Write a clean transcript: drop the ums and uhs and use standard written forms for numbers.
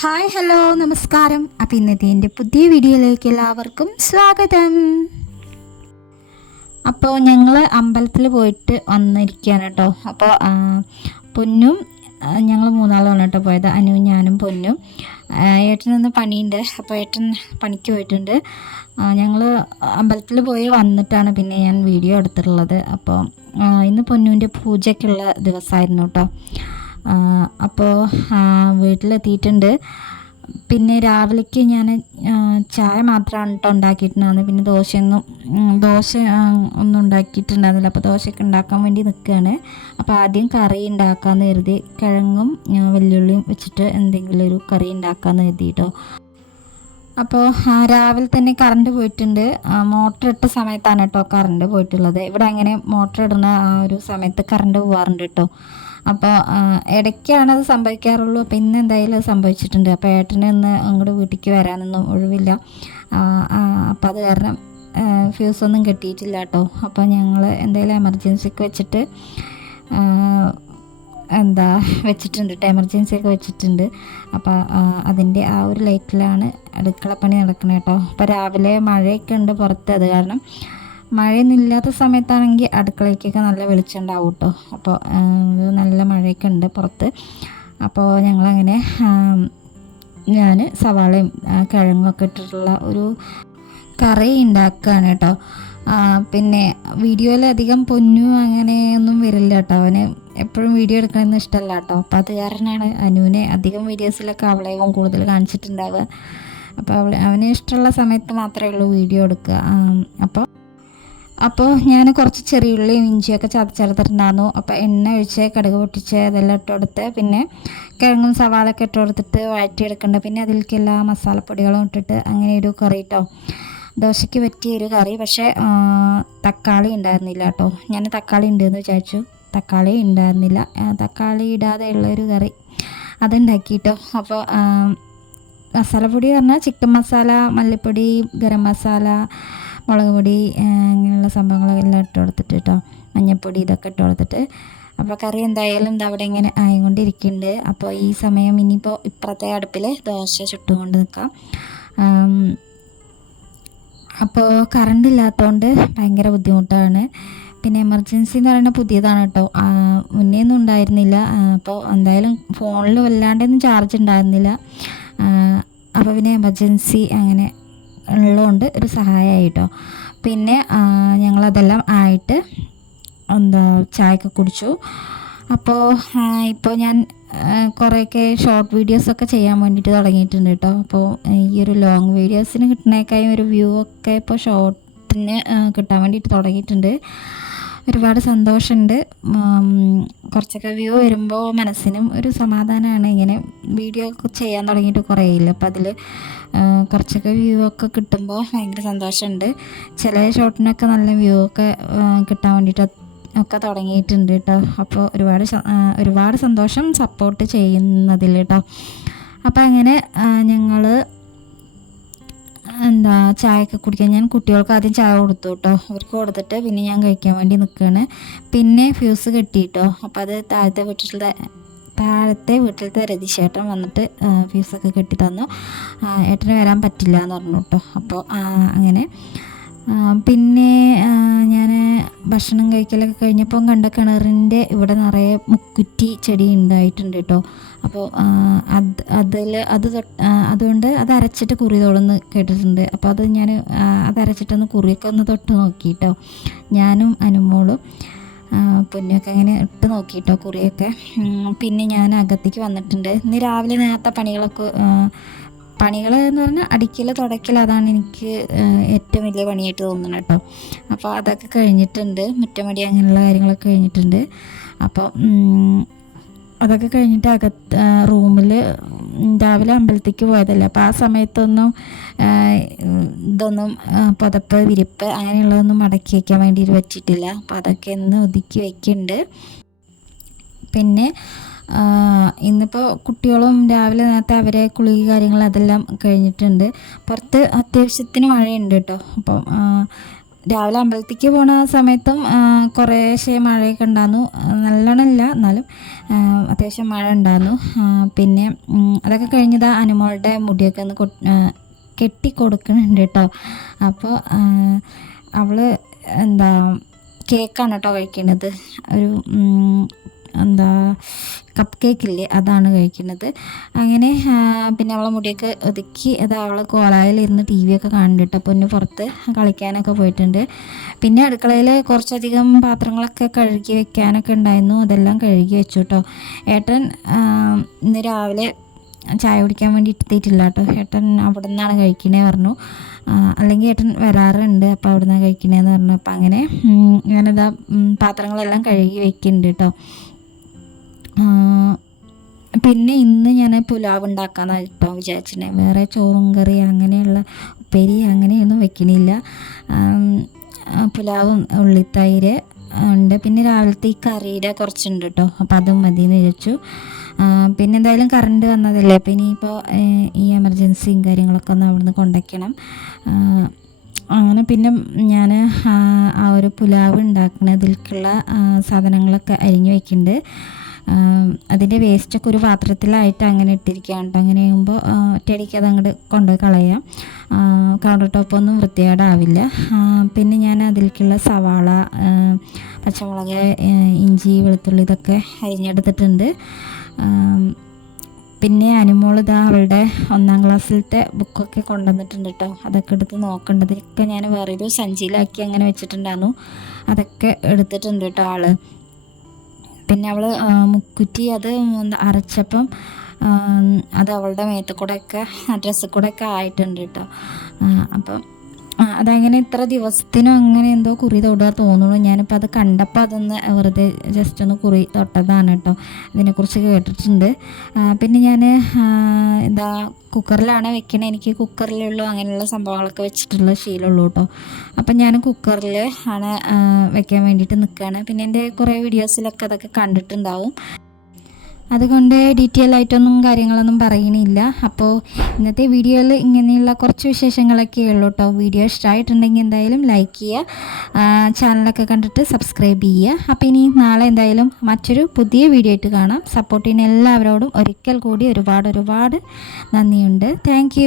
Hi hello നമസ്കാരം. അപ്പോൾ ഇന്നത്തെ എൻ്റെ പുതിയ വീഡിയോയിലേക്ക് എല്ലാവർക്കും സ്വാഗതം. അപ്പോൾ ഞങ്ങൾ അമ്പലത്തിൽ പോയിട്ട് വന്നിരിക്കുകയാണ് കേട്ടോ. അപ്പോൾ പൊന്നും ഞങ്ങൾ മൂന്നാളാണ് കേട്ടോ പോയത്. അനു, ഞാനും പൊന്നും. ഏട്ടനൊന്ന് പണിയുണ്ട്, അപ്പോൾ ഏട്ടൻ പണിക്ക് പോയിട്ടുണ്ട്. ഞങ്ങൾ അമ്പലത്തിൽ പോയി വന്നിട്ടാണ് പിന്നെ ഞാൻ വീഡിയോ എടുത്തിട്ടുള്ളത്. അപ്പോൾ ഇന്ന് പൊന്നുവിൻ്റെ പൂജയ്ക്കുള്ള ദിവസമായിരുന്നു കേട്ടോ. അപ്പോൾ വീട്ടിലെത്തിയിട്ടുണ്ട്. പിന്നെ രാവിലേക്ക് ഞാൻ ചായ മാത്രമാണ് കേട്ടോ ഉണ്ടാക്കിയിട്ടുണ്ടായിരുന്നത്. പിന്നെ ദോശ ഒന്നും ഉണ്ടാക്കിയിട്ടുണ്ടായിരുന്നില്ല. അപ്പോൾ ദോശയൊക്കെ ഉണ്ടാക്കാൻ വേണ്ടി നിൽക്കുകയാണ്. അപ്പോൾ ആദ്യം കറി ഉണ്ടാക്കാമെന്ന് കരുതി, കിഴങ്ങും വെല്ലുള്ളിയും വെച്ചിട്ട് എന്തെങ്കിലും ഒരു കറി ഉണ്ടാക്കാമെന്ന് കരുതി കേട്ടോ. അപ്പോൾ രാവിലെ തന്നെ കറണ്ട് പോയിട്ടുണ്ട്. മോട്ടർ ഇട്ട സമയത്താണ് കേട്ടോ കറണ്ട് പോയിട്ടുള്ളത്. ഇവിടെ അങ്ങനെ മോട്ടർ ഇടുന്ന ആ ഒരു സമയത്ത് കറണ്ട് പോകാറുണ്ട് കേട്ടോ. അപ്പോൾ ഇടയ്ക്കാണത് സംഭവിക്കാറുള്ളൂ. അപ്പോൾ ഇന്ന് എന്തായാലും അത് സംഭവിച്ചിട്ടുണ്ട്. അപ്പോൾ ഏട്ടന് ഇന്ന് അങ്ങോട്ട് വീട്ടിലേക്ക് വരാനൊന്നും ഒഴിവില്ല. അപ്പോൾ അത് കാരണം ഫ്യൂസൊന്നും കിട്ടിയിട്ടില്ല കേട്ടോ. അപ്പോൾ ഞങ്ങൾ എന്തായാലും എമർജൻസിക്ക് വെച്ചിട്ട് വെച്ചിട്ടുണ്ട് കേട്ടോ. എമർജൻസിയൊക്കെ വെച്ചിട്ടുണ്ട്. അപ്പോൾ അതിൻ്റെ ആ ഒരു ലൈറ്റിലാണ് അടുക്കളപ്പണി നടക്കുന്നത് കേട്ടോ. അപ്പോൾ രാവിലെ മഴയൊക്കെ ഉണ്ട് പുറത്ത്. അത് കാരണം മഴയൊന്നും ഇല്ലാത്ത സമയത്താണെങ്കിൽ അടുക്കളയ്ക്കൊക്കെ നല്ല വെളിച്ചം ഉണ്ടാവും കേട്ടോ. അപ്പോൾ നല്ല മഴയൊക്കെ ഉണ്ട് പുറത്ത്. അപ്പോൾ ഞങ്ങളങ്ങനെ ഞാൻ സവാളയും കിഴങ്ങൊക്കെ ഇട്ടിട്ടുള്ള ഒരു കറി ഉണ്ടാക്കുകയാണ് കേട്ടോ. പിന്നെ വീഡിയോയിൽ അധികം പൊന്നു അങ്ങനെയൊന്നും വരില്ല കേട്ടോ. അവന് എപ്പോഴും വീഡിയോ എടുക്കണമെന്ന് ഇഷ്ടമല്ല കേട്ടോ. അപ്പോൾ അത് കാരണമാണ് അനുവിനെ അധികം വീഡിയോസിലൊക്കെ അവളെയും കൂടുതൽ കാണിച്ചിട്ടുണ്ടാവുക. അപ്പോൾ അവന് ഇഷ്ടമുള്ള സമയത്ത് മാത്രമേ ഉള്ളൂ വീഡിയോ എടുക്കുക. അപ്പോൾ ഞാൻ കുറച്ച് ചെറിയുള്ളിയും ഇഞ്ചിയൊക്കെ ചതച്ചെടുത്തിട്ടുണ്ടായിരുന്നു. അപ്പോൾ എണ്ണ ഒഴിച്ച് കടുക് പൊട്ടിച്ച് അതെല്ലാം ഇട്ട് കൊടുത്ത് പിന്നെ കിഴങ്ങും സവാളൊക്കെ ഇട്ട് കൊടുത്തിട്ട് വഴറ്റിയെടുക്കേണ്ട. പിന്നെ അതിലേക്ക് എല്ലാ മസാലപ്പൊടികളും ഇട്ടിട്ട് അങ്ങനെ ഒരു കറി കേട്ടോ. ദോശയ്ക്ക് പറ്റിയൊരു കറി. പക്ഷേ തക്കാളി ഉണ്ടായിരുന്നില്ല കേട്ടോ. ഞാൻ തക്കാളി ഉണ്ടെന്ന് വിചാരിച്ചു, തക്കാളി ഉണ്ടായിരുന്നില്ല. തക്കാളി ഇടാതെ ഉള്ളൊരു കറി അതുണ്ടാക്കി കേട്ടോ. അപ്പോൾ മസാലപ്പൊടി പറഞ്ഞാൽ ചിക്കൻ മസാല, മല്ലിപ്പൊടി, ഗരം മസാല, മുളക് പൊടി, അങ്ങനെയുള്ള സംഭവങ്ങളെല്ലാം ഇട്ട് കൊടുത്തിട്ട് കേട്ടോ. മഞ്ഞൾപ്പൊടി ഇതൊക്കെ ഇട്ട് കൊടുത്തിട്ട് അപ്പോൾ കറി എന്തായാലും അവിടെ ഇങ്ങനെ ആയിക്കൊണ്ടിരിക്കുന്നുണ്ട്. അപ്പോൾ ഈ സമയം ഇനിയിപ്പോൾ ഇപ്പുറത്തെ അടുപ്പിൽ ദോശ ചുട്ടുകൊണ്ട് നിൽക്കാം. അപ്പോൾ കറണ്ട് ഇല്ലാത്തതുകൊണ്ട് ഭയങ്കര ബുദ്ധിമുട്ടാണ്. പിന്നെ എമർജൻസി എന്ന് പറയുന്നത് പുതിയതാണ് കേട്ടോ. മുന്നേ ഒന്നും ഉണ്ടായിരുന്നില്ല. അപ്പോൾ എന്തായാലും ഫോണിൽ വല്ലാണ്ടൊന്നും ചാർജ് ഉണ്ടായിരുന്നില്ല. അപ്പോൾ പിന്നെ എമർജൻസി അങ്ങനെ ഉള്ളതുകൊണ്ട് ഒരു സഹായമായി കേട്ടോ. പിന്നെ ഞങ്ങളതെല്ലാം ആയിട്ട് ചായയൊക്കെ കുടിച്ചു. അപ്പോൾ ഇപ്പോൾ ഞാൻ കുറേയൊക്കെ ഷോർട്ട് വീഡിയോസൊക്കെ ചെയ്യാൻ വേണ്ടിയിട്ട് തുടങ്ങിയിട്ടുണ്ട് കേട്ടോ. അപ്പോൾ ഈ ഒരു ലോങ് വീഡിയോസിന് കിട്ടുന്നേക്കായും ഒരു വ്യൂ ഒക്കെ ഇപ്പോൾ ഷോർട്ടിന് കിട്ടാൻ വേണ്ടിയിട്ട് തുടങ്ങിയിട്ടുണ്ട്. ഒരുപാട് സന്തോഷമുണ്ട്. കുറച്ചൊക്കെ വ്യൂ വരുമ്പോൾ മനസ്സിനും ഒരു സമാധാനമാണ്. ഇങ്ങനെ വീഡിയോ ഒക്കെ ചെയ്യാൻ തുടങ്ങിയിട്ട് കുറേയില്ല. അപ്പോൾ അതിൽ കുറച്ചൊക്കെ വ്യൂ ഒക്കെ കിട്ടുമ്പോൾ ഭയങ്കര സന്തോഷമുണ്ട്. ചില ഷോട്ടിനൊക്കെ നല്ല വ്യൂ ഒക്കെ കിട്ടാൻ വേണ്ടിയിട്ട് ഒക്കെ തുടങ്ങിയിട്ടുണ്ട് കേട്ടോ. അപ്പോൾ ഒരുപാട് സന്തോഷം സപ്പോർട്ട് ചെയ്യുന്നതിൽ കേട്ടോ. അപ്പോൾ അങ്ങനെ ഞങ്ങൾ ചായയൊക്കെ കുടിക്കാൻ ഞാൻ കുട്ടികൾക്ക് ആദ്യം ചായ കൊടുത്തു കേട്ടോ. അവർക്ക് കൊടുത്തിട്ട് പിന്നെ ഞാൻ കഴിക്കാൻ വേണ്ടി നിൽക്കുകയാണ്. പിന്നെ ഫ്യൂസ് കെട്ടി കേട്ടോ. അപ്പോൾ അത് താഴത്തെ വീട്ടിലത്തെ രതീഷേട്ടൻ വന്നിട്ട് ഫ്യൂസൊക്കെ കെട്ടി തന്നു. ഏട്ടന് വരാൻ പറ്റില്ല എന്ന് പറഞ്ഞു കേട്ടോ. അപ്പോൾ അങ്ങനെ പിന്നെ ഞാൻ ഭക്ഷണം കഴിക്കലൊക്കെ കഴിഞ്ഞപ്പോൾ കണ്ട കിണറിൻ്റെ ഇവിടെ നിറയെ മുക്കുറ്റി ചെടി ഉണ്ടായിട്ടുണ്ട് കേട്ടോ. അപ്പോൾ അതുകൊണ്ട് അത് അരച്ചിട്ട് കുറി തൊടുന്ന് കേട്ടിട്ടുണ്ട്. അപ്പോൾ അത് ഞാൻ അതരച്ചിട്ടൊന്ന് കുറിയൊക്കെ ഒന്ന് തൊട്ട് നോക്കി കേട്ടോ. ഞാനും അനുമോളും പൊന്നൊക്കെ അങ്ങനെ ഇട്ട് നോക്കിയിട്ടോ കുറിയൊക്കെ. പിന്നെ ഞാൻ അകത്തേക്ക് വന്നിട്ടുണ്ട്. ഇന്ന് രാവിലെ നേരത്തെ പണികൾ എന്ന് പറഞ്ഞാൽ അടിക്കൽ തുടയ്ക്കൽ, അതാണ് എനിക്ക് ഏറ്റവും വലിയ പണിയായിട്ട് തോന്നുന്നത് കേട്ടോ. അപ്പോൾ അതൊക്കെ കഴിഞ്ഞിട്ടുണ്ട്. മുറ്റമടി അങ്ങനെയുള്ള കാര്യങ്ങളൊക്കെ കഴിഞ്ഞിട്ടുണ്ട്. അപ്പോൾ അതൊക്കെ കഴിഞ്ഞിട്ട് റൂമിൽ രാവിലെ അമ്പലത്തേക്ക് പോയതല്ലേ. അപ്പോൾ ആ സമയത്തൊന്നും പുതപ്പ്, വിരിപ്പ് അങ്ങനെയുള്ളതൊന്നും മടക്കി വയ്ക്കാൻ വേണ്ടിയിട്ട് വെച്ചിട്ടില്ല. അപ്പോൾ അതൊക്കെ ഒന്ന് ഒതുക്കി വയ്ക്കുന്നുണ്ട്. പിന്നെ ഇന്നിപ്പോൾ കുട്ടികളും രാവിലെ നേരത്തെ അവരെ കുളിക കാര്യങ്ങൾ അതെല്ലാം കഴിഞ്ഞിട്ടുണ്ട്. പുറത്ത് അത്യാവശ്യത്തിന് മഴയുണ്ട് കേട്ടോ. അപ്പോൾ രാവിലെ അമ്പലത്തിലേക്ക് പോണ സമയത്തും കുറേശ്ശെ മഴയൊക്കെ ഉണ്ടായിരുന്നു, നല്ലോണമില്ല എന്നാലും അത്യാവശ്യം മഴ ഉണ്ടായിരുന്നു. പിന്നെ അതൊക്കെ കഴിഞ്ഞതാ അനുമോളുടെ മുടിയൊക്കെ ഒന്ന് കെട്ടി കൊടുക്കുന്നുണ്ട് കേട്ടോ. അപ്പോൾ അവൾ എന്താ കേക്കാണ് കേട്ടോ കഴിക്കുന്നത്, ഒരു എന്താ കപ്പ് കേക്കില്ലേ അതാണ് കഴിക്കുന്നത്. അങ്ങനെ പിന്നെ അവളെ മുടിയൊക്കെ ഒതുക്കി അത് അവൾ കോലായിലിരുന്ന് ടി വി ഒക്കെ കാണുന്നുണ്ട്. അപ്പോൾ പൊന്നു പുറത്ത് കളിക്കാനൊക്കെ പോയിട്ടുണ്ട്. പിന്നെ അടുക്കളയിൽ കുറച്ചധികം പാത്രങ്ങളൊക്കെ കഴുകി വെക്കാനൊക്കെ ഉണ്ടായിരുന്നു, അതെല്ലാം കഴുകി വെച്ചു കേട്ടോ. ഏട്ടൻ ഇന്ന് രാവിലെ ചായ കുടിക്കാൻ വേണ്ടി എത്തിയിട്ടില്ല കേട്ടോ. ഏട്ടൻ അവിടെ നിന്നാണ് കഴിക്കണേ പറഞ്ഞു, അല്ലെങ്കിൽ ഏട്ടൻ വരാറുണ്ട്, അപ്പോൾ അവിടെ നിന്നാണ് കഴിക്കണേന്ന് പറഞ്ഞു. അപ്പോൾ അങ്ങനെ ഞാനിതാ പാത്രങ്ങളെല്ലാം കഴുകി വെക്കുന്നുണ്ട് കേട്ടോ. പിന്നെ ഇന്ന് ഞാൻ പുലാവ് ഉണ്ടാക്കാമെന്നാണ് കേട്ടോ വിചാരിച്ചിട്ടുണ്ടെങ്കിൽ, വേറെ ചോറും കറി അങ്ങനെയുള്ള ഉപ്പേരി അങ്ങനെയൊന്നും വെക്കണില്ല. പുലാവും ഉള്ളിത്തൈര് ഉണ്ട്, പിന്നെ രാവിലത്തെ ഈ കറിയുടെ കുറച്ചുണ്ട് കേട്ടോ, അപ്പോൾ അതും മതിയെന്ന് വിചാരിച്ചു. പിന്നെ എന്തായാലും കറണ്ട് വന്നതല്ലേ, അപ്പോൾ ഇനിയിപ്പോൾ ഈ എമർജൻസിയും കാര്യങ്ങളൊക്കെ ഒന്ന് അവിടുന്ന് കൊണ്ടുവയ്ക്കണം. അങ്ങനെ പിന്നെ ഞാൻ ആ ഒരു പുലാവ് ഉണ്ടാക്കുന്നതിലേക്കുള്ള സാധനങ്ങളൊക്കെ അരിഞ്ഞു വയ്ക്കുന്നുണ്ട്. അതിൻ്റെ വേസ്റ്റൊക്കെ ഒരു പാത്രത്തിലായിട്ട് അങ്ങനെ ഇട്ടിരിക്കുകയാണ് കേട്ടോ. അങ്ങനെ ആകുമ്പോൾ ഒറ്റയടിക്ക് അത് അങ്ങോട്ട് കൊണ്ടുപോയി കളയാം, കൗണ്ടർ ടോപ്പൊന്നും വൃത്തികേടാവില്ല. പിന്നെ ഞാൻ അതിലേക്കുള്ള സവാള, പച്ചമുളക്, ഇഞ്ചി, വെളുത്തുള്ളി ഇതൊക്കെ അരിഞ്ഞെടുത്തിട്ടുണ്ട്. പിന്നെ അനുമോൾ ഇതാ അവളുടെ 1ാം ക്ലാസ്സിലത്തെ ബുക്കൊക്കെ കൊണ്ടുവന്നിട്ടുണ്ട് കേട്ടോ. അതൊക്കെ എടുത്ത് നോക്കേണ്ടതൊക്കെ ഞാൻ വേറൊരു സഞ്ചിയിലാക്കി അങ്ങനെ വെച്ചിട്ടുണ്ടായിരുന്നു, അതൊക്കെ എടുത്തിട്ടുണ്ട് കേട്ടോ ആൾ. പിന്നെ അവൾ മുക്കുറ്റി അത് അരച്ചപ്പം അത് അവളുടെ മേത്ത് കൂടെയൊക്കെ ഡ്രസ്സിൽ കൂടെയൊക്കെ ആയിട്ടുണ്ട് കേട്ടോ. അപ്പം അതങ്ങനെ ഇത്ര ദിവസത്തിനും അങ്ങനെ എന്തോ കുറി തൊടുക തോന്നുന്നു. ഞാനിപ്പോൾ അത് കണ്ടപ്പോൾ അതൊന്ന് വെറുതെ ജസ്റ്റ് ഒന്ന് കുറി തൊട്ടതാണ് കേട്ടോ, ഇതിനെക്കുറിച്ച് കേട്ടിട്ടുണ്ട്. പിന്നെ ഞാൻ എന്താ കുക്കറിലാണ് വെക്കണത്, എനിക്ക് കുക്കറിലുള്ളൂ അങ്ങനെയുള്ള സംഭവങ്ങളൊക്കെ വെച്ചിട്ടുള്ള ശീലമുള്ളൂ കേട്ടോ. അപ്പം ഞാൻ കുക്കറിൽ ആണ് വെക്കാൻ വേണ്ടിയിട്ട് നിൽക്കുകയാണ്. പിന്നെ എൻ്റെ കുറേ വീഡിയോസിലൊക്കെ അതൊക്കെ കണ്ടിട്ടുണ്ടാവും, അതുകൊണ്ട് ഡീറ്റെയിൽ ആയിട്ടൊന്നും കാര്യങ്ങളൊന്നും പറയണില്ല. അപ്പോൾ ഇന്നത്തെ വീഡിയോയിൽ ഇങ്ങനെയുള്ള കുറച്ച് വിശേഷങ്ങളൊക്കെ ഉള്ളൂ കേട്ടോ. വീഡിയോ ഇഷ്ടമായിട്ടുണ്ടെങ്കിൽ എന്തായാലും ലൈക്ക് ചെയ്യുക, ചാനലൊക്കെ കണ്ടിട്ട് സബ്സ്ക്രൈബ് ചെയ്യുക. അപ്പോൾ ഇനി നാളെ എന്തായാലും മറ്റൊരു പുതിയ വീഡിയോ ആയിട്ട് കാണാം. സപ്പോർട്ട് ചെയ്യുന്ന എല്ലാവരോടും ഒരിക്കൽ കൂടി ഒരുപാട് നന്ദിയുണ്ട്. താങ്ക്